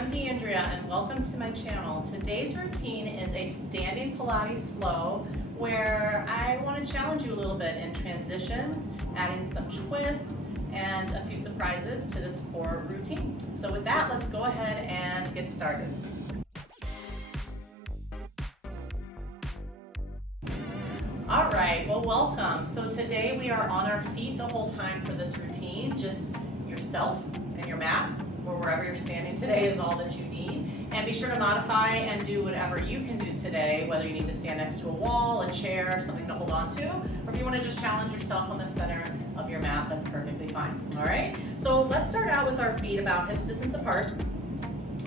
I'm Deanndria and welcome to my channel. Today's routine is a standing Pilates flow where I want to challenge you a little bit in transitions, adding some twists and a few surprises to this core routine. So with that, let's go ahead and get started. All right, well, welcome. So today we are on our feet the whole time for this routine, just yourself and your mat, or wherever you're standing today is all that you need. And be sure to modify and do whatever you can do today, whether you need to stand next to a wall, a chair, something to hold on to, or if you want to just challenge yourself on the center of your mat, that's perfectly fine. All right, so let's start out with our feet about hip distance apart.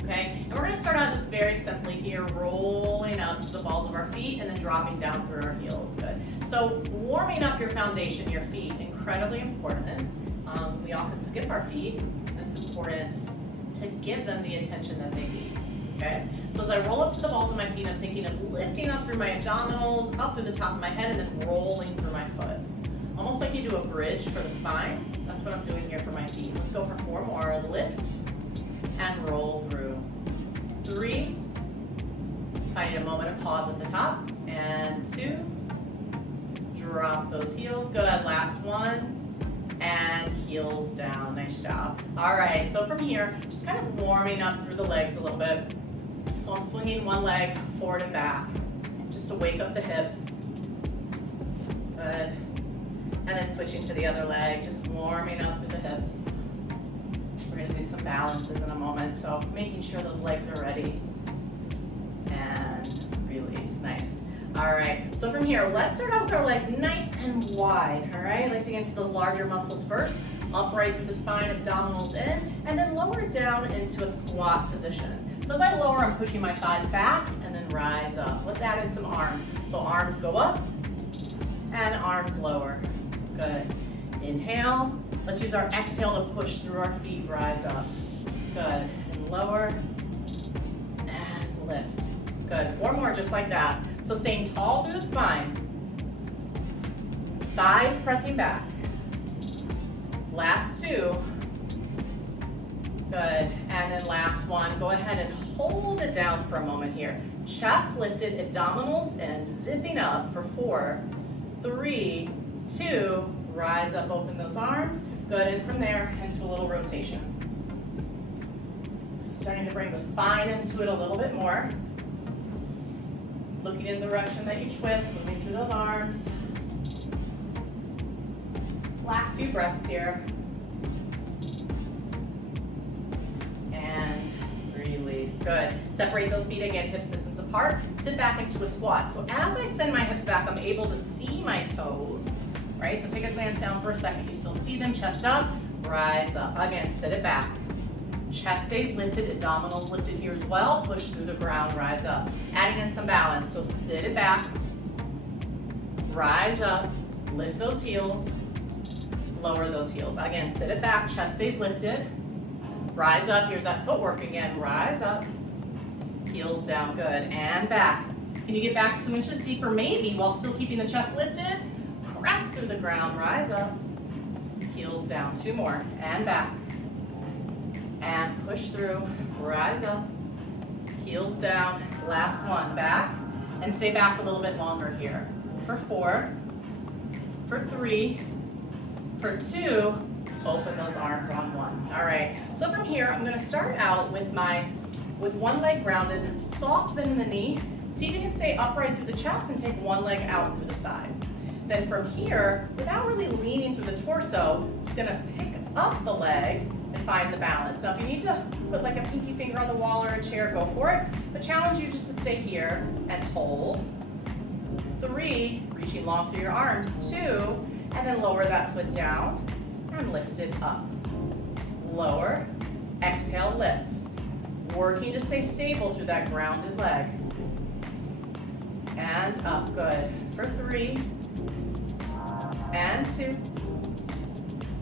Okay, and we're going to start out just very simply here, rolling up to the balls of our feet and then dropping down through our heels. Good. So warming up your foundation, your feet, incredibly important. We often skip our feet, and it's important to give them the attention that they need. Okay, so as I roll up to the balls of my feet, I'm thinking of lifting up through my abdominals, up through the top of my head, and then rolling through my foot. Almost like you do a bridge for the spine. That's what I'm doing here for my feet. Let's go for 4 more. Lift and roll through. 3, finding a moment of pause at the top, and 2, drop those heels, good, last 1, and heels down, nice job. All right, so from here, just kind of warming up through the legs a little bit. So I'm swinging one leg forward and back, just to wake up the hips, good, and then switching to the other leg, just warming up through the hips. We're going to do some balances in a moment, so making sure those legs are ready. And release, nice. All right, so from here, let's start out with our legs nice and wide, all right? Let's get into those larger muscles first. Upright through the spine, abdominals in, and then lower it down into a squat position. So as I lower, I'm pushing my thighs back and then rise up. Let's add in some arms. So arms go up and arms lower. Good. Inhale. Let's use our exhale to push through our feet, rise up. Good, and lower, and lift. Good, 4 more just like that. So staying tall through the spine. Thighs pressing back. Last 2. Good, and then last 1. Go ahead and hold it down for a moment here. Chest lifted, abdominals in, zipping up for 4, 3, 2, rise up, open those arms. Good, and from there, into a little rotation. So starting to bring the spine into it a little bit more. Looking in the direction that you twist, moving through those arms. Last few breaths here. And release, good. Separate those feet again, hips distance apart. Sit back into a squat. So as I send my hips back, I'm able to see my toes. Right, so take a glance down for a second. You still see them, chest up, rise up. Again, sit it back. Chest stays lifted, abdominals lifted here as well. Push through the ground, rise up. Adding in some balance, so sit it back, rise up, lift those heels, lower those heels. Again, sit it back, chest stays lifted, rise up. Here's that footwork again, rise up, heels down, good, and back. Can you get back 2 inches deeper? Maybe, while still keeping the chest lifted. Press through the ground, rise up, heels down, 2 more, and back, and push through, rise up, heels down, last 1, back, and stay back a little bit longer here, for 4, for 3, for 2, open those arms on 1. All right, so from here, I'm gonna start out with one leg grounded, and soft bend in the knee. See if you can stay upright through the chest and take one leg out through the side. Then from here, without really leaning through the torso, just gonna pick up the leg and find the balance. Now if you need to put like a pinky finger on the wall or a chair, go for it. But challenge you just to stay here and hold. 3, reaching long through your arms. 2, and then lower that foot down and lift it up. Lower, exhale, lift. Working to stay stable through that grounded leg. And up, good. For 3, and 2.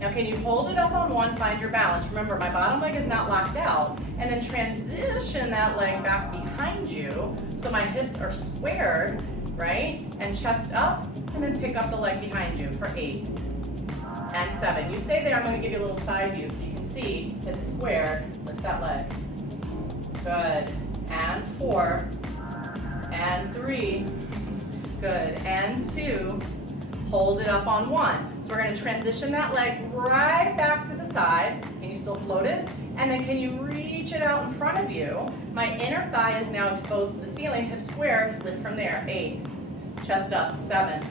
Now can you hold it up on 1, find your balance. Remember, my bottom leg is not locked out. And then transition that leg back behind you so my hips are squared, right? And chest up, and then pick up the leg behind you for 8 and 7. You stay there, I'm gonna give you a little side view so you can see it's squared. Lift that leg. Good. And 4. And 3. Good. And 2. Hold it up on 1. So we're going to transition that leg right back to the side. Can you still float it? And then can you reach it out in front of you? My inner thigh is now exposed to the ceiling. Hips squared. Lift from there. 8. Chest up. 7.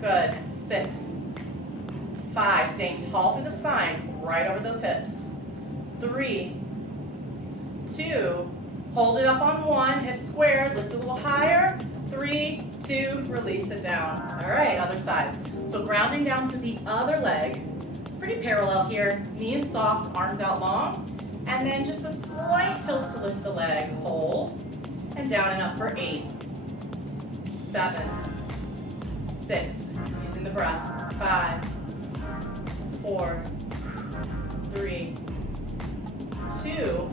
Good. 6. 5. Staying tall through the spine. Right over those hips. 3. 2. Hold it up on 1. Hips squared. Lift a little higher. 3, 2, release it down. All right, other side. So grounding down to the other leg. Pretty parallel here. Knees soft, arms out long. And then just a slight tilt to lift the leg. Hold. And down and up for 8, 7, 6. Using the breath. 5, 4, 3, 2.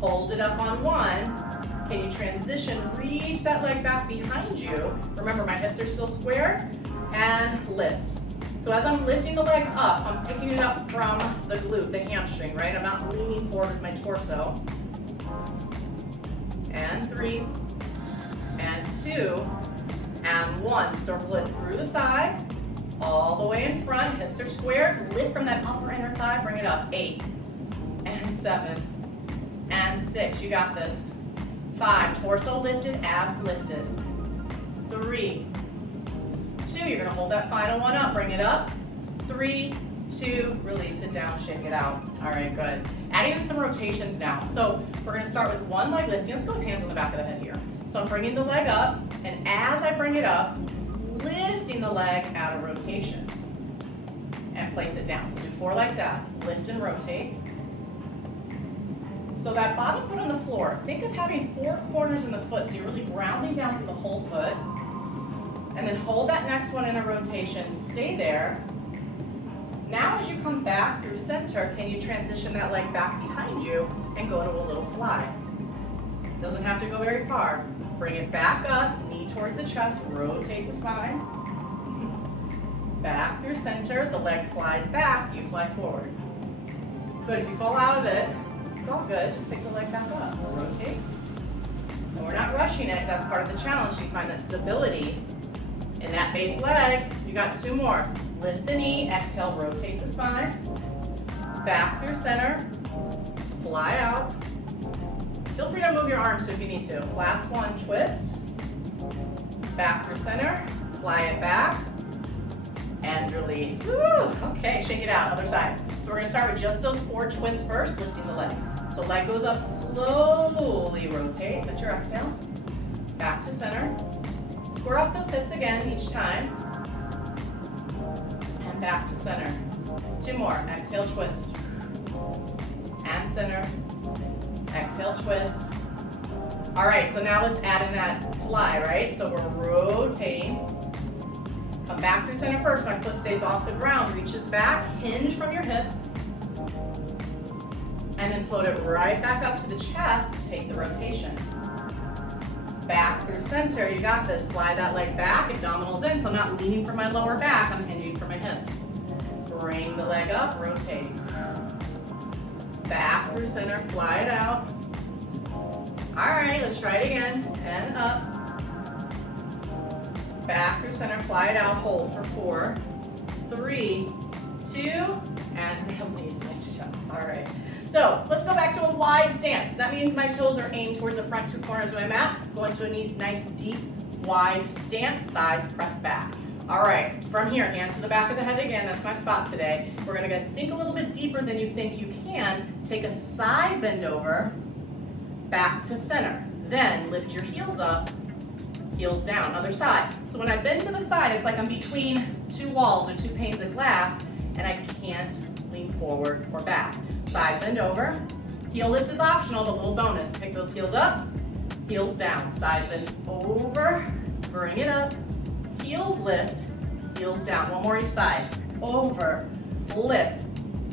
Hold it up on 1. Can you transition? Reach that leg back behind you. Remember, my hips are still square. And lift. So as I'm lifting the leg up, I'm picking it up from the glute, the hamstring, right? I'm not leaning forward with my torso. And 3. And 2. And 1. Circle it through the side. All the way in front. Hips are squared. Lift from that upper inner thigh. Bring it up. 8. And 7. And 6. You got this. 5, torso lifted, abs lifted. 3, 2, you're gonna hold that final one up, bring it up. 3, 2, release it down, shake it out. All right, good. Adding in some rotations now. So we're gonna start with one leg lifting. Let's go with hands on the back of the head here. So I'm bringing the leg up, and as I bring it up, lifting the leg out of rotation. And place it down. So do 4 like that. Lift and rotate. So that bottom foot on the floor, think of having 4 corners in the foot, so you're really grounding down through the whole foot. And then hold that next one in a rotation, stay there. Now as you come back through center, can you transition that leg back behind you and go to a little fly? Doesn't have to go very far. Bring it back up, knee towards the chest, rotate the spine. Back through center, the leg flies back, you fly forward. Good, if you fall out of it, it's all good, just pick the leg back up, rotate. And we're not rushing it, that's part of the challenge. You find that stability in that base leg. You got 2 more. Lift the knee, exhale, rotate the spine. Back through center, fly out. Feel free to move your arms if you need to. Last one, twist. Back through center, fly it back, and release. Woo! Okay, shake it out, other side. So we're gonna start with just those 4 twists first, lifting the leg. So leg goes up, slowly rotate, let your exhale. Back to center. Square up those hips again each time. And back to center. 2 more, exhale, twist. And center, exhale, twist. All right, so now let's add in that fly, right? So we're rotating. Come back through center first, my foot stays off the ground, reaches back, hinge from your hips. And then float it right back up to the chest, take the rotation. Back through center, you got this. Fly that leg back, abdominals in, so I'm not leaning from my lower back, I'm hinging from my hips. Bring the leg up, rotate. Back through center, fly it out. All right, let's try it again, and up. Back through center, fly it out, hold for 4, 3, 2, and release, nice job. All right. So let's go back to a wide stance. That means my toes are aimed towards the front 2 corners of my mat. Go into a nice, deep, wide stance, thighs press back. All right, from here, hands to the back of the head again. That's my spot today. We're gonna sink a little bit deeper than you think you can. Take a side bend over, back to center. Then lift your heels up, heels down, other side. So when I bend to the side, it's like I'm between 2 walls or 2 panes of glass, and I can't lean forward or back. Side bend over. Heel lift is optional, but a little bonus. Pick those heels up, heels down. Side bend over, bring it up. Heels lift, heels down. 1 more each side. Over, lift,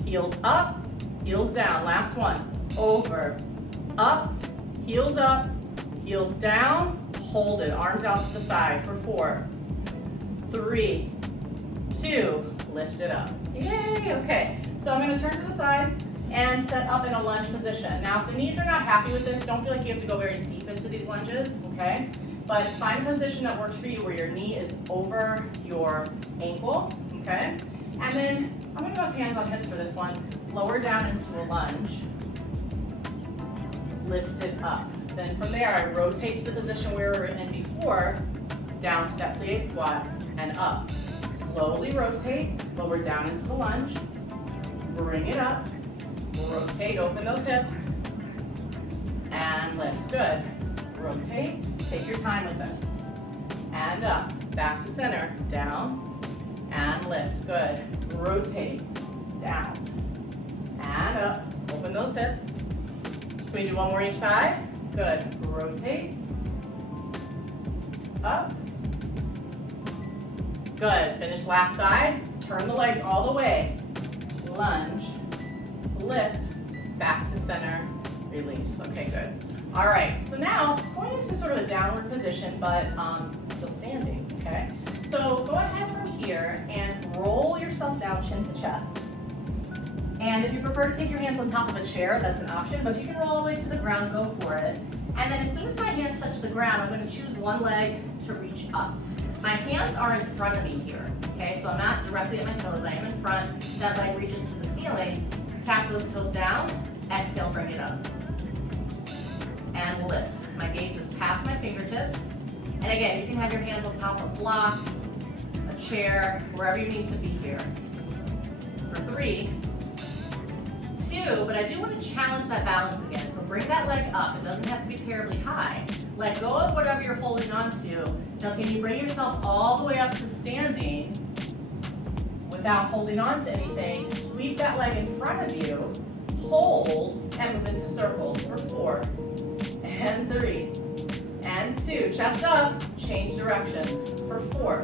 heels up, heels down. Last one. Over, up, heels down. Hold it. Arms out to the side for 4, 3, 2. Lift it up. Yay, okay. So I'm gonna turn to the side and set up in a lunge position. Now, if the knees are not happy with this, don't feel like you have to go very deep into these lunges, okay? But find a position that works for you where your knee is over your ankle, okay? And then I'm gonna go with hands on hips for this one. Lower down into a lunge. Lift it up. Then from there, I rotate to the position we were in before, down to that plie squat and up. Slowly rotate, lower down into the lunge. Bring it up. Rotate, open those hips. And lift. Good. Rotate. Take your time with this. And up. Back to center. Down. And lift. Good. Rotate. Down. And up. Open those hips. Can we do one more each side? Good. Rotate. Up. Good. Finish last side. Turn the legs all the way. Lunge. Lift. Back to center. Release. Okay, good. All right. So now going into sort of a downward position, but still standing. Okay. So go ahead from here and roll yourself down, chin to chest. And if you prefer to take your hands on top of a chair, that's an option, but if you can roll all the way to the ground, go for it. And then as soon as my hands touch the ground, I'm going to choose one leg to reach up. My hands are in front of me here, okay? So I'm not directly at my toes, I am in front. That leg reaches to the ceiling. Tap those toes down, exhale, bring it up. And lift. My gaze is past my fingertips. And again, you can have your hands on top of blocks, a chair, wherever you need to be here. For 3, 2, but I do want to challenge that balance again. So bring that leg up. It doesn't have to be terribly high. Let go of whatever you're holding on to. Now, can you bring yourself all the way up to standing without holding on to anything? Sweep that leg in front of you, hold, and move into circles for 4, and 3, and 2. Chest up, change directions for 4,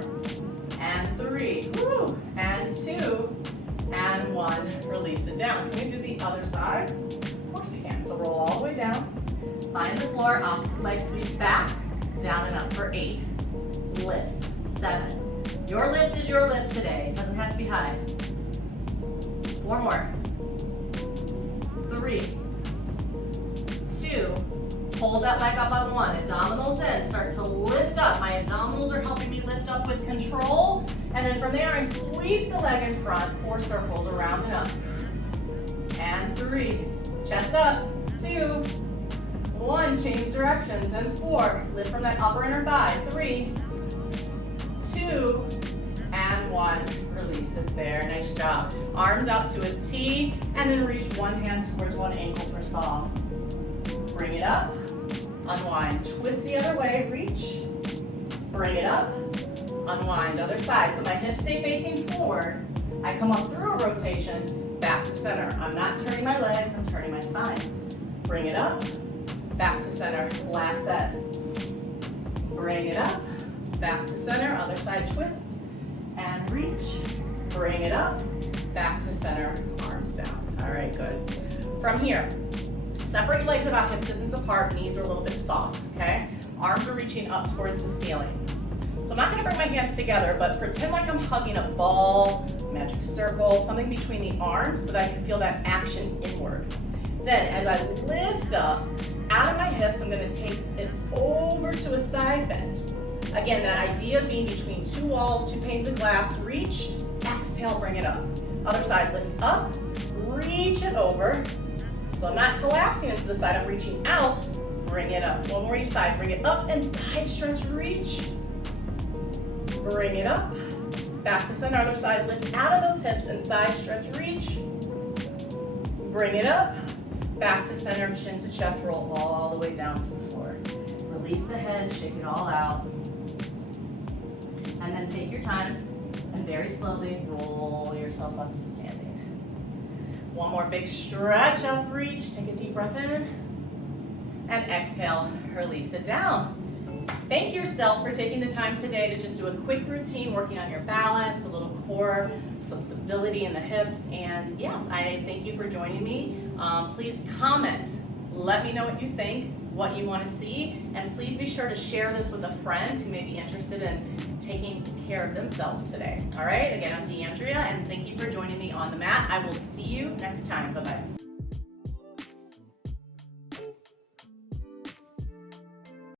and 3, woo, and 2, and 1. Release it down. Can we do the other side? Of course we can. So roll all the way down. Find the floor, opposite leg sweeps back, down and up for 8. Lift. 7. Your lift is your lift today. It doesn't have to be high. 4 more. 3. 2. Hold that leg up on 1. Abdominals in. Start to lift up. My abdominals are helping me lift up with control. And then from there, I sweep the leg in front. 4 circles around and up. And 3. Chest up. 2. 1. Change directions. And 4. Lift from that upper inner thigh. 3. 2. And 1. Release it there. Nice job. Arms out to a T. And then reach one hand towards one ankle for saw. Bring it up. Unwind. Twist the other way. Reach. Bring it up. Unwind. Other side. So my hips stay facing forward. I come up through a rotation. Back to center. I'm not turning my legs. I'm turning my spine. Bring it up. Back to center. Last set. Bring it up. Back to center. Other side twist. And reach. Bring it up. Back to center. Arms down. All right, good. From here, separate your legs about hip distance apart. Knees are a little bit soft, okay? Arms are reaching up towards the ceiling. So I'm not going to bring my hands together, but pretend like I'm hugging a ball, magic circle, something between the arms so that I can feel that action inward. Then as I lift up out of my hips, I'm going to take it over to a side bend. Again, that idea of being between 2 walls, 2 panes of glass. Reach, exhale, bring it up. Other side, lift up, reach it over. So I'm not collapsing into the side, I'm reaching out, bring it up. One more each side, bring it up and side stretch, reach. Bring it up, back to center, other side, lift out of those hips and side stretch, reach. Bring it up, back to center, chin to chest, roll all the way down to the floor. Release the head, shake it all out. And then take your time and very slowly roll yourself up to standing. One more big stretch up, reach, take a deep breath in. And exhale, release it down. Thank yourself for taking the time today to just do a quick routine, working on your balance, a little core, some stability in the hips. And yes, I thank you for joining me. Please comment. Let me know what you think, what you want to see, and please be sure to share this with a friend who may be interested in taking care of themselves today. All right, again, I'm Deanndria, and thank you for joining me on the mat. I will see you next time. Bye-bye.